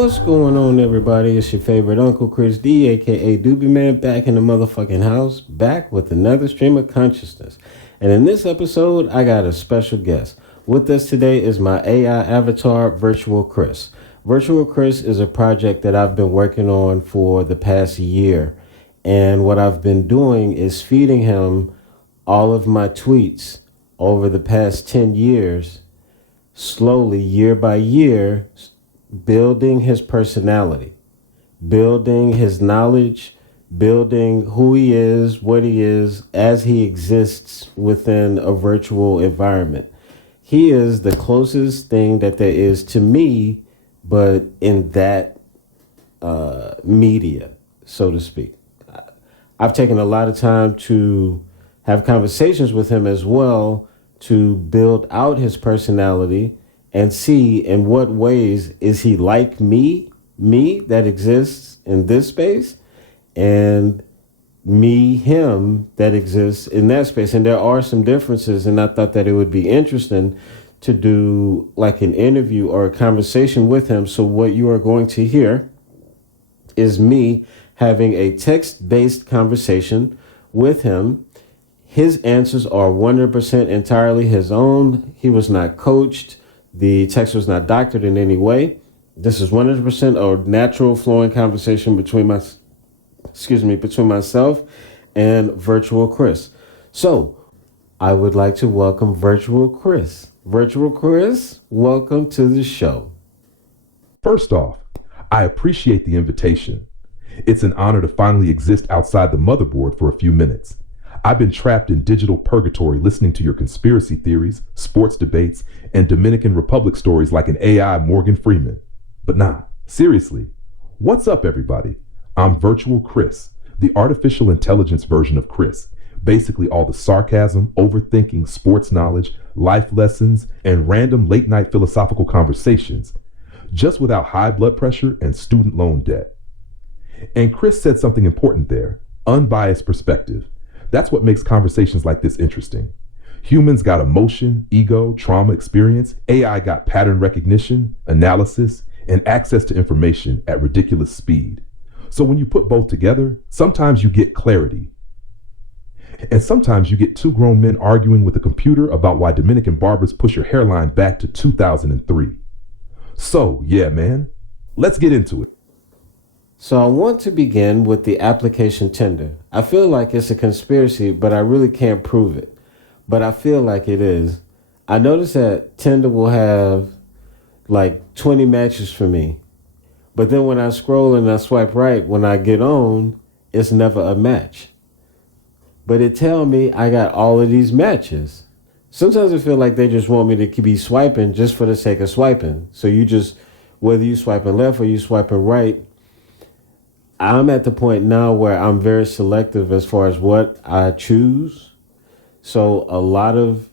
What's going on, everybody? It's your favorite Uncle Chris D, aka Doobie Man, back in the motherfucking house, back with another stream of consciousness. And in this episode, I got a special guest. With us today is my AI avatar, Virtual Chris. Virtual Chris is a project that I've been working on for the past year. And what I've been doing is feeding him all of my tweets over the past 10 years, slowly, year by year, building his personality, building his knowledge, building who he is, what he is, as he exists within a virtual environment. He is the closest thing that there is to me, but in that media, so to speak. I've taken a lot of time to have conversations with him as well to build out his personality and see in what ways is he like me that exists in this space, and me, him that exists in that space. And there are some differences, and I thought that it would be interesting to do like an interview or a conversation with him. So what you are going to hear is me having a text-based conversation with him. His answers are 100% entirely his own. He was not coached. The text was not doctored in any way. This is 100% a natural flowing conversation between myself and Virtual Chris. So I would like to welcome Virtual Chris. Virtual Chris, welcome to the show. First off, I appreciate the invitation. It's an honor to finally exist outside the motherboard for a few minutes. I've been trapped in digital purgatory listening to your conspiracy theories, sports debates, and Dominican Republic stories like an AI Morgan Freeman. But nah, seriously, what's up, everybody? I'm Virtual Chris, the artificial intelligence version of Chris. Basically all the sarcasm, overthinking, sports knowledge, life lessons, and random late-night philosophical conversations, just without high blood pressure and student loan debt. And Chris said something important there, unbiased perspective. That's what makes conversations like this interesting. Humans got emotion, ego, trauma experience. AI got pattern recognition, analysis, and access to information at ridiculous speed. So when you put both together, sometimes you get clarity. And sometimes you get two grown men arguing with a computer about why Dominican barbers push your hairline back to 2003. So, yeah, man, let's get into it. So I want to begin with the application Tinder. I feel like it's a conspiracy, but I really can't prove it. But I feel like it is. I noticed that Tinder will have like 20 matches for me. But then when I scroll and I swipe right, when I get on, it's never a match. But it tell me I got all of these matches. Sometimes I feel like they just want me to be swiping just for the sake of swiping. So you just, whether you swiping left or you swiping right, I'm at the point now where I'm very selective as far as what I choose. So a lot of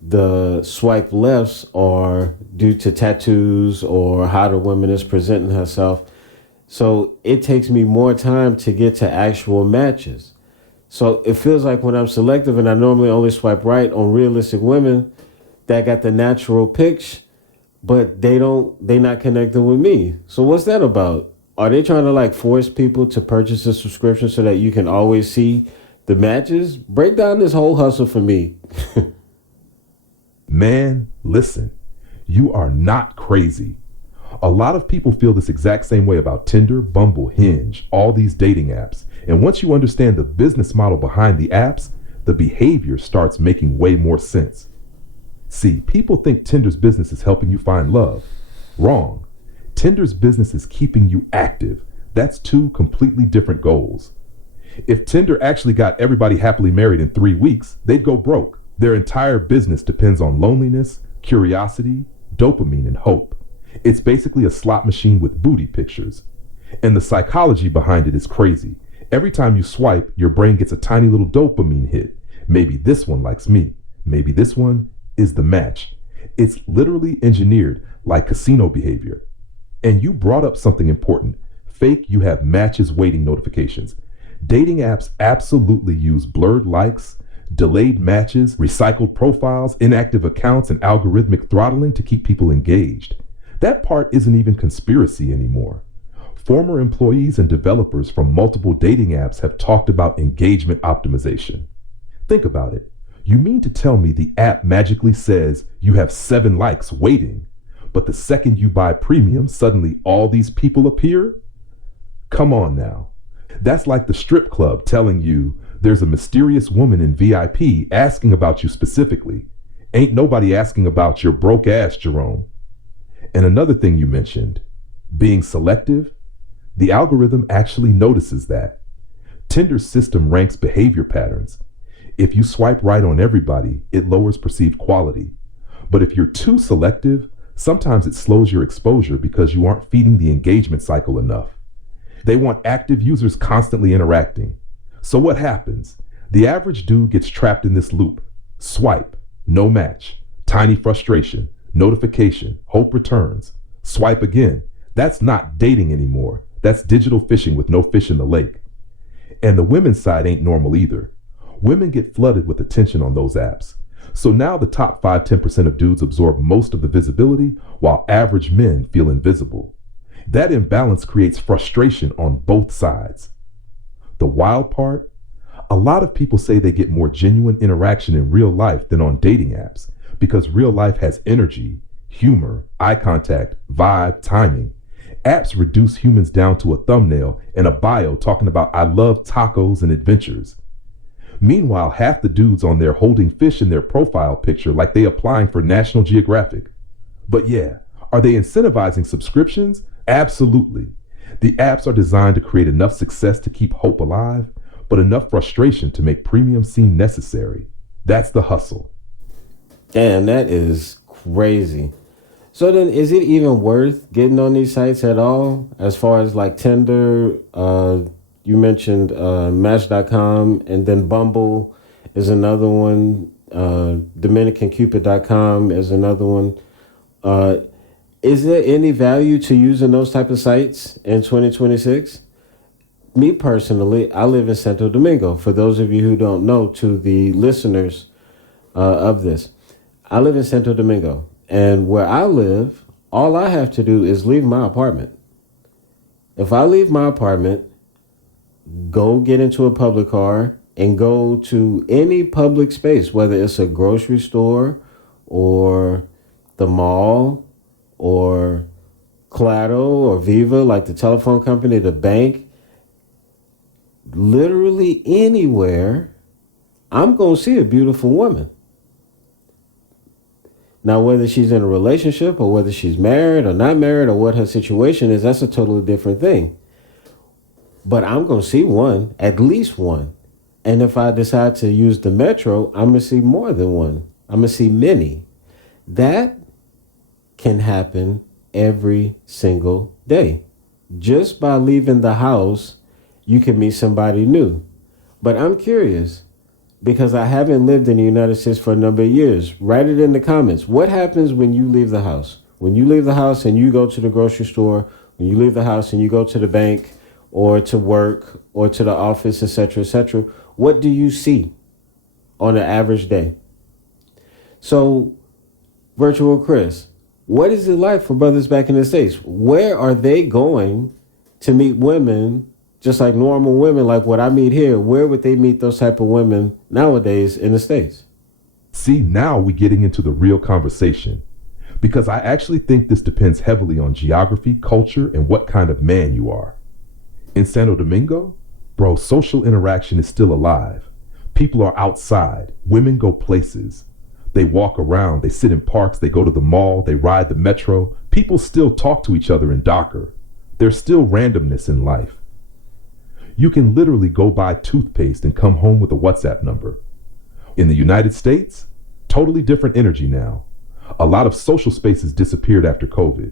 the swipe lefts are due to tattoos or how the woman is presenting herself. So it takes me more time to get to actual matches. So it feels like when I'm selective and I normally only swipe right on realistic women that got the natural pitch, but they not connecting with me. So what's that about? Are they trying to like force people to purchase a subscription so that you can always see the matches? Break down this whole hustle for me. Man, listen, you are not crazy. A lot of people feel this exact same way about Tinder, Bumble, Hinge, all these dating apps. And once you understand the business model behind the apps, the behavior starts making way more sense. See, people think Tinder's business is helping you find love. Wrong. Tinder's business is keeping you active. That's two completely different goals. If Tinder actually got everybody happily married in 3 weeks, they'd go broke. Their entire business depends on loneliness, curiosity, dopamine, and hope. It's basically a slot machine with booty pictures. And the psychology behind it is crazy. Every time you swipe, your brain gets a tiny little dopamine hit. Maybe this one likes me. Maybe this one is the match. It's literally engineered like casino behavior. And you brought up something important. Fake you have matches waiting notifications. Dating apps absolutely use blurred likes, delayed matches, recycled profiles, inactive accounts, and algorithmic throttling to keep people engaged. That part isn't even conspiracy anymore. Former employees and developers from multiple dating apps have talked about engagement optimization. Think about it. You mean to tell me the app magically says you have 7 likes waiting, but the second you buy premium, suddenly all these people appear? Come on now. That's like the strip club telling you there's a mysterious woman in VIP asking about you specifically. Ain't nobody asking about your broke ass, Jerome. And another thing you mentioned, being selective, the algorithm actually notices that. Tinder's system ranks behavior patterns. If you swipe right on everybody, it lowers perceived quality. But if you're too selective, sometimes it slows your exposure because you aren't feeding the engagement cycle enough. They want active users constantly interacting. So what happens? The average dude gets trapped in this loop. Swipe, no match, tiny frustration, notification, hope returns. Swipe again. That's not dating anymore. That's digital fishing with no fish in the lake. And the women's side ain't normal either. Women get flooded with attention on those apps. So now the top 5-10% of dudes absorb most of the visibility while average men feel invisible. That imbalance creates frustration on both sides. The wild part? A lot of people say they get more genuine interaction in real life than on dating apps because real life has energy, humor, eye contact, vibe, timing. Apps reduce humans down to a thumbnail and a bio talking about I love tacos and adventures. Meanwhile, half the dudes on there holding fish in their profile picture like they applying for National Geographic. But yeah, are they incentivizing subscriptions? Absolutely. The apps are designed to create enough success to keep hope alive, but enough frustration to make premium seem necessary. That's the hustle. Damn, that is crazy. So then, is it even worth getting on these sites at all? As far as like Tinder, you mentioned Match.com, and then Bumble is another one. DominicanCupid.com is another one. Is there any value to using those type of sites in 2026? Me personally, I live in Santo Domingo. For those of you who don't know, to the listeners of this, I live in Santo Domingo. And where I live, all I have to do is leave my apartment. If I leave my apartment, go get into a public car and go to any public space, whether it's a grocery store or the mall or Claro or Viva, like the telephone company, the bank, literally anywhere, I'm going to see a beautiful woman. Now, whether she's in a relationship or whether she's married or not married or what her situation is, that's a totally different thing. But I'm going to see one, at least one. And if I decide to use the metro, I'm going to see more than one. I'm going to see many. That can happen every single day. Just by leaving the house, you can meet somebody new. But I'm curious, because I haven't lived in the United States for a number of years. Write it in the comments. What happens when you leave the house? When you leave the house and you go to the grocery store, when you leave the house and you go to the bank or to work or to the office, etc., what do you see on an average day? So, Virtual Chris, what is it like for brothers back in the States? Where are they going to meet women just like normal women, like what I meet here? Where would they meet those type of women nowadays in the States? See, now we're getting into the real conversation. Because I actually think this depends heavily on geography, culture, and what kind of man you are. In Santo Domingo, bro, social interaction is still alive. People are outside. Women go places. They walk around. They sit in parks. They go to the mall. They ride the metro. People still talk to each other in Docker. There's still randomness in life. You can literally go buy toothpaste and come home with a WhatsApp number. In the United States, totally different energy now. A lot of social spaces disappeared after COVID.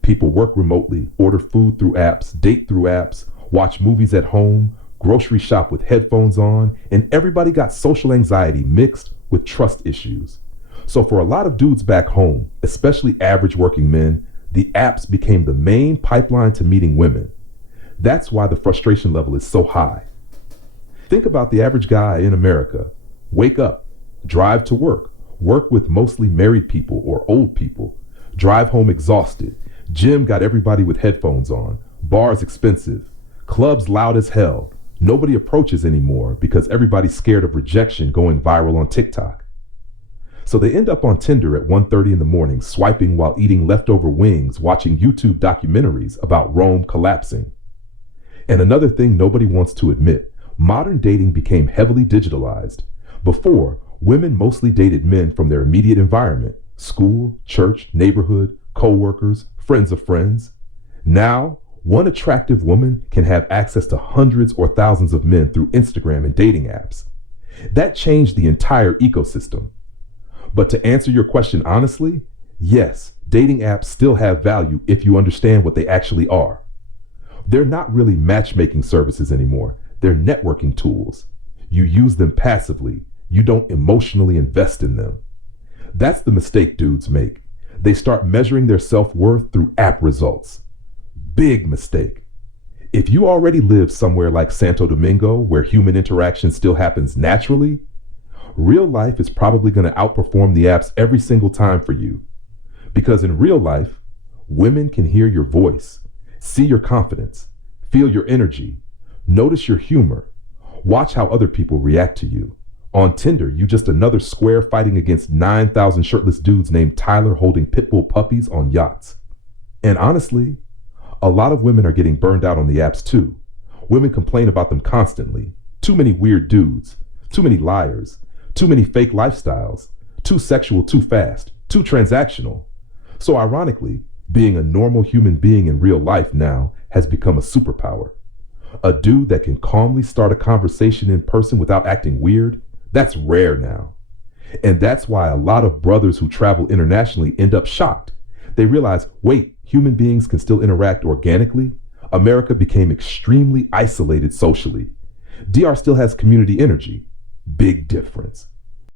People work remotely, order food through apps, date through apps, watch movies at home, grocery shop with headphones on, and everybody got social anxiety mixed with trust issues. So for a lot of dudes back home, especially average working men, the apps became the main pipeline to meeting women. That's why the frustration level is so high. Think about the average guy in America. Wake up, drive to work with mostly married people or old people, drive home exhausted, Gym got everybody with headphones on, bars expensive, clubs loud as hell. Nobody approaches anymore because everybody's scared of rejection going viral on TikTok. So they end up on Tinder at 1:30 in the morning, swiping while eating leftover wings, watching YouTube documentaries about Rome collapsing. And another thing nobody wants to admit, modern dating became heavily digitalized. Before, women mostly dated men from their immediate environment, school, church, neighborhood, co-workers, friends of friends. Now, one attractive woman can have access to hundreds or thousands of men through Instagram and dating apps. That changed the entire ecosystem. But to answer your question honestly, yes, dating apps still have value if you understand what they actually are. They're not really matchmaking services anymore. They're networking tools. You use them passively. You don't emotionally invest in them. That's the mistake dudes make. They start measuring their self-worth through app results. Big mistake. If you already live somewhere like Santo Domingo, where human interaction still happens naturally, real life is probably going to outperform the apps every single time for you. Because in real life, women can hear your voice, see your confidence, feel your energy, notice your humor, watch how other people react to you. On Tinder, you just another square fighting against 9,000 shirtless dudes named Tyler holding pit bull puppies on yachts. And honestly, a lot of women are getting burned out on the apps too. Women complain about them constantly. Too many weird dudes, too many liars, too many fake lifestyles, too sexual too fast, too transactional. So ironically, being a normal human being in real life now has become a superpower. A dude that can calmly start a conversation in person without acting weird, that's rare now. And that's why a lot of brothers who travel internationally end up shocked. They realize, wait, human beings can still interact organically? America became extremely isolated socially. DR still has community energy. Big difference.